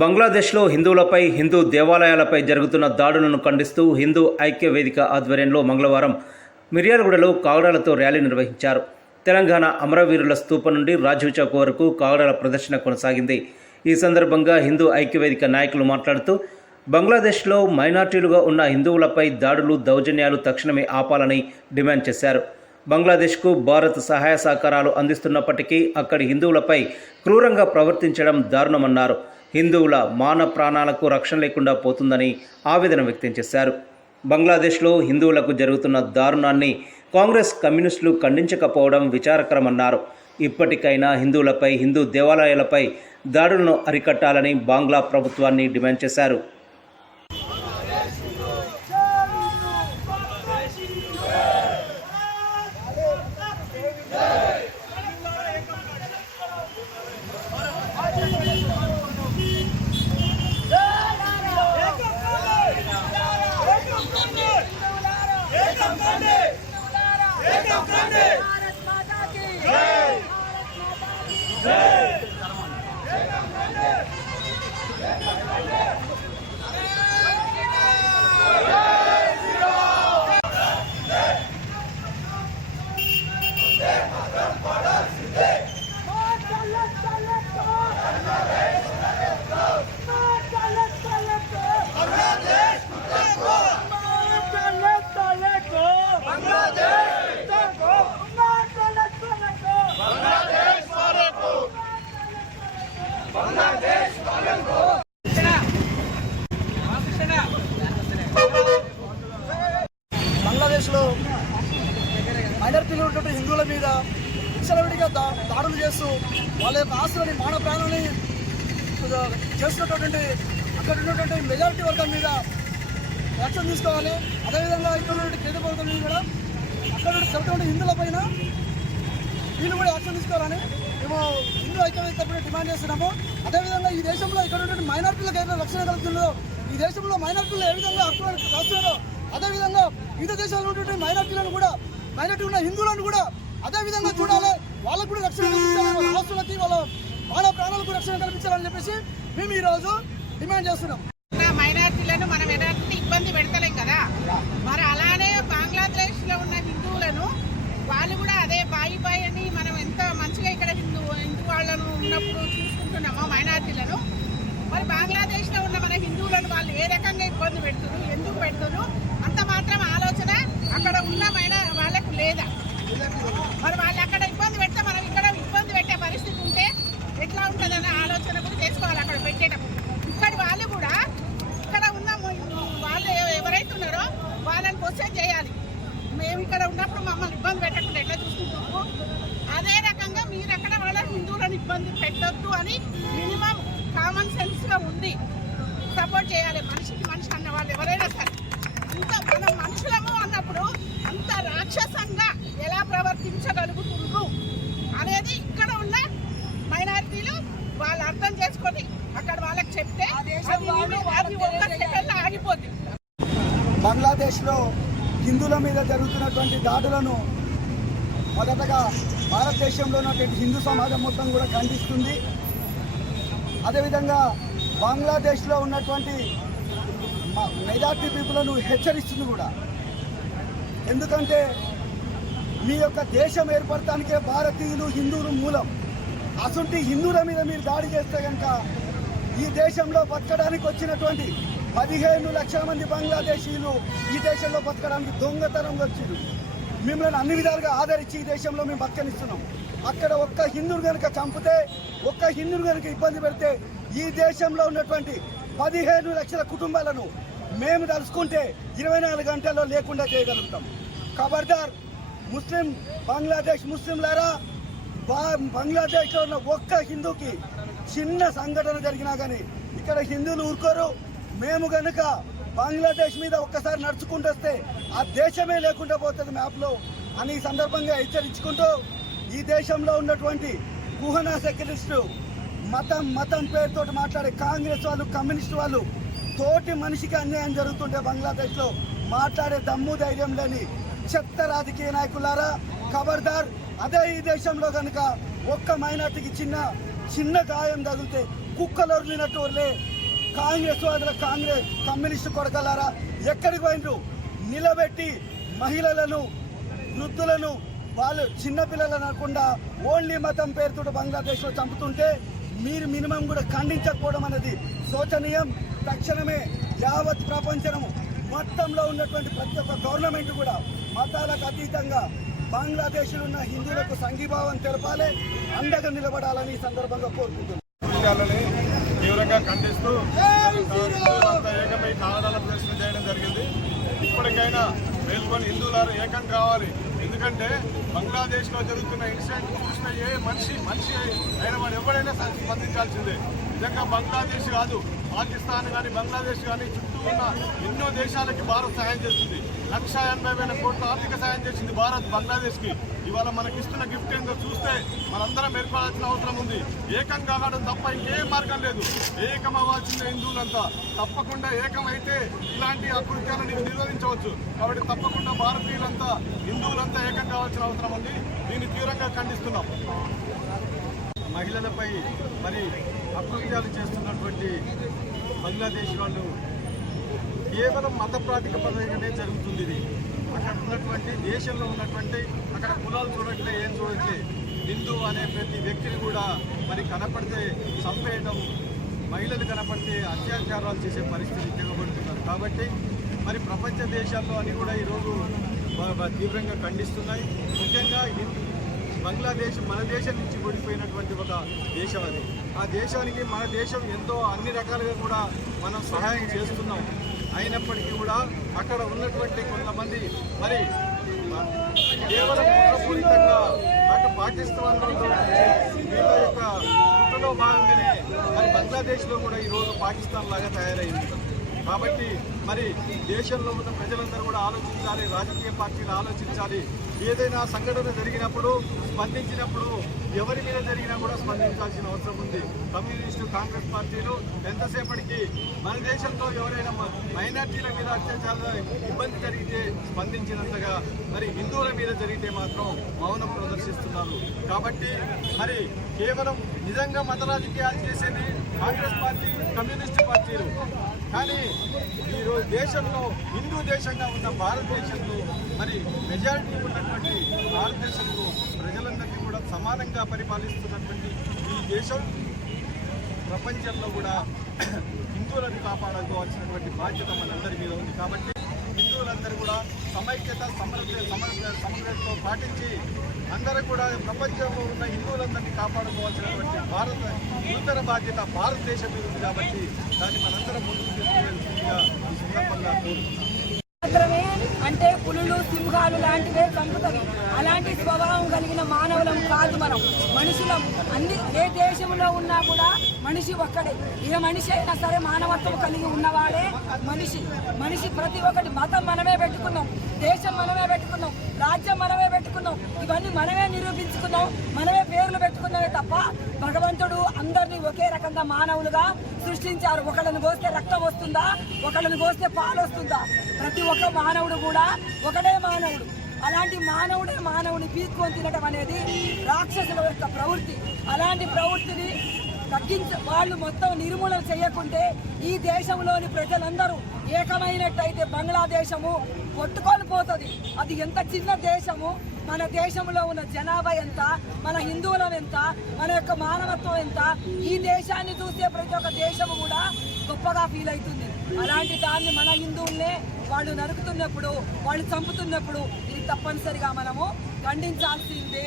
బంగ్లాదేశ్లో హిందువులపై హిందూ దేవాలయాలపై జరుగుతున్న దాడులను ఖండిస్తూ హిందూ ఐక్య వేదిక ఆధ్వర్యంలో మంగళవారం మిర్యాలగూడలో కాగడాలతో ర్యాలీ నిర్వహించారు. తెలంగాణ అమరవీరుల స్తూపం నుండి రాజీవ్ చౌక్ వరకు కాగడాల ప్రదర్శన కొనసాగింది. ఈ సందర్భంగా హిందూ ఐక్యవేదిక నాయకులు మాట్లాడుతూ బంగ్లాదేశ్లో మైనార్టీలుగా ఉన్న హిందువులపై దాడులు దౌర్జన్యాలు తక్షణమే ఆపాలని డిమాండ్ చేశారు. బంగ్లాదేశ్కు భారత్ సహాయ సహకారాలు అందిస్తున్నప్పటికీ అక్కడి హిందువులపై క్రూరంగా ప్రవర్తించడం దారుణమన్నారు. హిందువుల మాన ప్రాణాలకు రక్షణ లేకుండా పోతుందని ఆవేదన వ్యక్తం చేశారు. బంగ్లాదేశ్లో హిందువులకు జరుగుతున్న దారుణాన్ని కాంగ్రెస్ కమ్యూనిస్టులు ఖండించకపోవడం విచారకరమన్నారు. ఇప్పటికైనా హిందువులపై హిందూ దేవాలయాలపై దాడులను అరికట్టాలని బంగ్లా ప్రభుత్వాన్ని డిమాండ్ చేశారు. విచ్చలవిడిగా దా దాడులు చేస్తూ వాళ్ళ యొక్క ఆస్తులని మానవ ప్రాణాలని చేస్తున్నటువంటి అక్కడ ఉన్నటువంటి మెజారిటీ వర్గం మీద యాక్షన్ తీసుకోవాలి. అదేవిధంగా ఇక్కడ ఉన్నటువంటి కేంద్ర ప్రభుత్వం మీద కూడా అక్కడ చెబుతున్న హిందువుల పైన వీళ్ళు కూడా యాక్షన్ తీసుకోవాలని మేము హిందూ ఐక్యవేద తరపున డిమాండ్ చేస్తున్నాము. అదేవిధంగా ఈ దేశంలో ఇక్కడ ఉన్నటువంటి మైనార్టీలకు ఏదైనా రక్షణ కలుగుతుందో ఈ దేశంలో మైనార్టీలు ఏ విధంగా హక్కులు రాస్తున్నారో అదేవిధంగా వివిధ దేశాల్లో ఉన్నటువంటి మైనార్టీలను కూడా మైనార్టీ ఉన్న హిందువులను కూడా అదేవిధంగా చూడాలి. వాళ్ళకు కూడా రక్షణ కల్పించాలి వాళ్ళ ఆస్తులకి వాళ్ళ వాళ్ళ ప్రాణాలకు రక్షణ కల్పించాలని చెప్పేసి మేము ఈరోజు డిమాండ్ చేస్తున్నాం. మైనార్టీలను మనం ఎలాంటి ఇబ్బంది పెడతలేం కదా? మరి అలానే బంగ్లాదేశ్లో ఉన్న హిందువులను వాళ్ళు కూడా అదే బాయి బాయి అని మనం ఎంత మంచిగా ఇక్కడ హిందూ హిందూ వాళ్ళను ఉన్నప్పుడు చూసుకుంటున్నామో మైనార్టీలను మరి బంగ్లాదేశ్లో ఉన్న మన హిందువులను వాళ్ళు ఏ రకంగా ఇబ్బంది పెడుతున్నారు ఎందుకు పెడుతున్నారు అంత మాత్రం ఆలోచన అక్కడ ఉన్న మైనా వాళ్ళకు లేదా మరి వాళ్ళు అక్కడ ఇబ్బంది పెడితే మనం ఇక్కడ ఇబ్బంది పెట్టే పరిస్థితి ఉంటే ఎట్లా ఉంటుందన్న ఆలోచన కూడా చేసుకోవాలి అక్కడ పెట్టేటప్పుడు ఇక్కడి వాళ్ళు కూడా ఇక్కడ ఉన్న ము- వాళ్ళు ఎవ- ఎవరైతే ఉన్నారో వాళ్ళని క్వశ్చన్ చేయాలి మేము ఇక్కడ ఉన్నప్పుడు మమ్మల్ని ఇబ్బంది పెట్టకుండా ఎట్లా చూసుకుంటున్నాము అదే రకంగా మీరు అక్కడ వాళ్ళ హిందువులను ఇబ్బంది పెట్టొద్దు అని మినిమం కామన్ సెన్స్గా ఉంది సపోర్ట్ చేయాలి. మనిషికి మనిషి అన్న వాళ్ళు ఎవరైనా సరే. అంత మనం మనుషులము అన్నప్పుడు అంత రాక్షసంగా ఎలా ప్రవర్తించగలుగుతుండ్రు అనేది ఇక్కడ ఉన్న మైనారిటీలు వాళ్ళు అర్థం చేసుకొని అక్కడ వాళ్ళకి చెప్తే అది ఒక్క సెకండ్ ఆగిపోతుంది బంగ్లాదేశ్లో హిందువుల మీద జరుగుతున్నటువంటి దాడులను మొదటగా భారతదేశంలో ఉన్నటువంటి హిందూ సమాజం మొత్తం కూడా ఖండిస్తుంది. అదేవిధంగా బంగ్లాదేశ్లో ఉన్నటువంటి మెజార్టీ పీపుల్ను హెచ్చరిస్తుంది కూడా. ఎందుకంటే మీ యొక్క దేశం ఏర్పడటానికే భారతీయులు హిందువులు మూలం. అసంటి హిందువుల మీద మీరు దాడి చేస్తే కనుక ఈ దేశంలో బతకడానికి వచ్చినటువంటి పదిహేను లక్షల మంది బంగ్లాదేశీయులు ఈ దేశంలో బతకడానికి దొంగతనం వచ్చింది. మిమ్మల్ని అన్ని విధాలుగా ఆదరించి ఈ దేశంలో మేము బతకనిస్తున్నాం. అక్కడ ఒక్క హిందువులు కనుక చంపితే ఒక్క హిందువులు కనుక ఇబ్బంది పెడితే ఈ దేశంలో ఉన్నటువంటి పదిహేను లక్షల కుటుంబాలను మేము తలుసుకుంటే ఇరవై నాలుగు గంటల్లో లేకుండా చేయగలుగుతాం. ఖబర్దార్ ముస్లిం బంగ్లాదేశ్ ముస్లింలారా బా- బంగ్లాదేశ్లో ఉన్న ఒక్క హిందూకి చిన్న సంఘటన జరిగినా కానీ ఇక్కడ హిందువులు ఊరుకోరు. మేము గనుక బంగ్లాదేశ్ మీద ఒక్కసారి నడుచుకుంటూ వస్తే ఆ దేశమే లేకుండా పోతుంది మ్యాప్లో అని ఈ సందర్భంగా హెచ్చరించుకుంటూ ఈ దేశంలో ఉన్నటువంటి కుహనా సెక్యులిస్టు మతం మతం పేరుతో మాట్లాడే కాంగ్రెస్ వాళ్ళు కమ్యూనిస్ట్ వాళ్ళు తోటి మనిషికి అన్యాయం జరుగుతుంటే బంగ్లాదేశ్లో మాట్లాడే దమ్ము ధైర్యం లేని చెత్త రాజకీయ నాయకులారా ఖబర్దార్ అదే ఈ దేశంలో కనుక ఒక్క మైనార్టీకి చిన్న చిన్న గాయం తగిలితే కుక్కలు వదిలినట్టు కాంగ్రెస్ వాదుల కాంగ్రెస్ కమ్యూనిస్టు కొడకలారా? ఎక్కడికి పోయినరు నిలబెట్టి మహిళలను వృద్ధులను వాళ్ళు చిన్నపిల్లలు అనకుండా ఓన్లీ మతం పేరుతో బంగ్లాదేశ్లో చంపుతుంటే మీరు మినిమం కూడా ఖండించకపోవడం అనేది శోచనీయం. తక్షణమే యావత్ ప్రపంచము మొత్తంలో ఉన్నటువంటి ప్రతి ఒక్క గవర్నమెంట్ కూడా మతాలకు అతీతంగా బంగ్లాదేశ్లో ఉన్న హిందువులకు సంఘీభావం తెలపాలి అండగా నిలబడాలని ఈ సందర్భంగా కోరుకుంటున్నాను. తీవ్రంగా ఖండిస్తూ హిందువులంతా ఏకమై కాగడాల ప్రశ్న చేయడం జరిగింది. ఇప్పటికైనా మేల్కొని హిందువులారు ఏకం కావాలి. ఎందుకంటే బంగ్లాదేశ్లో జరుగుతున్న ఇన్సిడెంట్ చూసిన ఏ మనిషి మనిషి అయిన వాడు ఎవరైనా స్పందించాల్సిందే. నిజంగా బంగ్లాదేశ్ కాదు పాకిస్తాన్ కానీ బంగ్లాదేశ్ కానీ చుట్టూ కాకుండా ఎన్నో దేశాలకి భారత్ సహాయం చేస్తుంది. లక్ష ఎనభై వేల కోట్ల ఆర్థిక సాయం చేసింది భారత్ బంగ్లాదేశ్కి. ఇవాళ మనకి ఇస్తున్న గిఫ్ట్ ఏందో చూస్తే మనందరం ఏర్పడాల్సిన అవసరం ఉంది. ఏకం కావడం తప్ప ఇంకేం మార్గం లేదు. ఏకం అవ్వాల్సిందే హిందువులంతా. తప్పకుండా ఏకమైతే ఇలాంటి అకృత్యాలను నిరోధించవచ్చు. కాబట్టి తప్పకుండా భారతీయులంతా హిందువులంతా ఏకం కావాల్సిన అవసరం ఉంది. దీన్ని తీవ్రంగా ఖండిస్తున్నాం. మహిళలపై మరి అకృత్యాలు చేస్తున్నటువంటి బంగ్లాదేశ్ వాళ్ళు కేవలం మత ప్రాతిపదికనే జరుగుతుంది ఇది. అక్కడ ఉన్నటువంటి దేశంలో ఉన్నటువంటి అక్కడ కులాలు చూడట్లే ఏం చూడట్లే. హిందూ అనే ప్రతి వ్యక్తిని కూడా మరి కనపడితే చంపేయడం మహిళలు కనపడితే అత్యాచారాలు చేసే పరిస్థితి తెగబడుతున్నారు. కాబట్టి మరి ప్రపంచ దేశాల్లో అని కూడా ఈరోజు తీవ్రంగా ఖండిస్తున్నాయి. ముఖ్యంగా బంగ్లాదేశ్ మన దేశం నుంచి ఓడిపోయినటువంటి ఒక దేశం అది. ఆ దేశానికి మన దేశం ఎంతో అన్ని రకాలుగా కూడా మనం సహాయం చేస్తున్నాం. అయినప్పటికీ కూడా అక్కడ ఉన్నటువంటి కొంతమంది మరి కేవలం కుట్రపూరితంగా అటు పాకిస్తాన్లో వీళ్ళ యొక్క కుట్రలో భాగంగానే మరి బంగ్లాదేశ్లో కూడా ఈరోజు పాకిస్తాన్ లాగా తయారైంది. కాబట్టి మరి దేశంలో ఉన్న ప్రజలందరూ కూడా ఆలోచించాలి రాజకీయ పార్టీలు ఆలోచించాలి. ఏదైనా సంఘటన జరిగినప్పుడు స్పందించినప్పుడు ఎవరి మీద జరిగినా కూడా స్పందించాల్సిన అవసరం ఉంది. కమ్యూనిస్టు కాంగ్రెస్ పార్టీలు ఎంతసేపటికి మన దేశంలో ఎవరైనా మ- మైనార్టీల మీద అత్యాచారాల ఇబ్బంది జరిగితే స్పందించినంతగా మరి హిందువుల మీద జరిగితే మాత్రం మౌనం ప్రదర్శిస్తున్నారు. కాబట్టి మరి కేవలం నిజంగా మత రాజకీయాలు చేసేది కాంగ్రెస్ పార్టీ కమ్యూనిస్టు పార్టీలు కానీ ఈరోజు దేశంలో హిందూ దేశంగా ఉన్న భారతదేశంలో మరి మెజారిటీ ఉన్నటువంటి భారతదేశంలో ప్రజలందరినీ కూడా సమానంగా పరిపాలిస్తున్నటువంటి ఈ దేశం ప్రపంచంలో కూడా హిందువులను కాపాడుకోవాల్సినటువంటి బాధ్యత మనందరి మీద ఉంది. కాబట్టి హిందువులందరూ కూడా సమైక్యత సమగ్ర సమగ్ర సమగ్రతతో పాటించి అందరూ కూడా ప్రపంచంలో ఉన్న హిందువులందరినీ కాపాడుకోవాల్సినటువంటి భారత నూతన బాధ్యత భారతదేశం మీద ఉంది కాబట్టి దాన్ని మనందరం ముందుకు తీసుకునే ఈ సందర్భంగా కోరుతున్నాం అంటే పులులు సింహాలు లాంటివే చంపుతుంది అలాంటి స్వభావం కలిగిన మానవులం కాదు మనం. మనుషులం. అన్ని ఏ దేశంలో ఉన్నా కూడా మనిషి ఒక్కడే. ఏ మనిషి అయినా సరే మానవత్వం కలిగి ఉన్నవాడే మనిషి. మనిషి ప్రతి ఒక్కటి మతం మనమే పెట్టుకున్నాం. దేశం మనమే పెట్టుకున్నాం. రాజ్యం మనమే పెట్టుకున్నాం. ఇవన్నీ మనమే నిరూపించుకున్నాం. మనమే పేర్లు పెట్టుకున్నామే తప్ప భగవంతుడు అందరినీ ఒకే రకంగా మానవులుగా సృష్టించారు. ఒకళ్ళని కోస్తే రక్తం వస్తుందా? ఒకళ్ళని కోస్తే పాలు వస్తుందా? ప్రతి ఒక్క మానవుడు కూడా ఒకటే మానవుడు. అలాంటి మానవుడే మానవుని పీక్కొని తినడం అనేది రాక్షసుల యొక్క ప్రవృత్తి. అలాంటి ప్రవృత్తిని తగ్గించ వాళ్ళు మొత్తం నిర్మూలన చేయకుంటే ఈ దేశంలోని ప్రజలందరూ ఏకమైనట్టయితే బంగ్లాదేశము కొట్టుకొని పోతుంది. అది ఎంత చిన్న దేశము మన దేశంలో ఉన్న జనాభా ఎంత మన హిందువులం ఎంత మన యొక్క మానవత్వం ఎంత ఈ దేశాన్ని చూసే ప్రతి ఒక్క దేశము కూడా గొప్పగా ఫీల్ అవుతుంది. అలాంటి దాన్ని మన హిందువులనే వాళ్ళు నరుకుతున్నప్పుడు వాళ్ళు చంపుతున్నప్పుడు ఇది తప్పనిసరిగా మనము ఖండించాల్సిందే.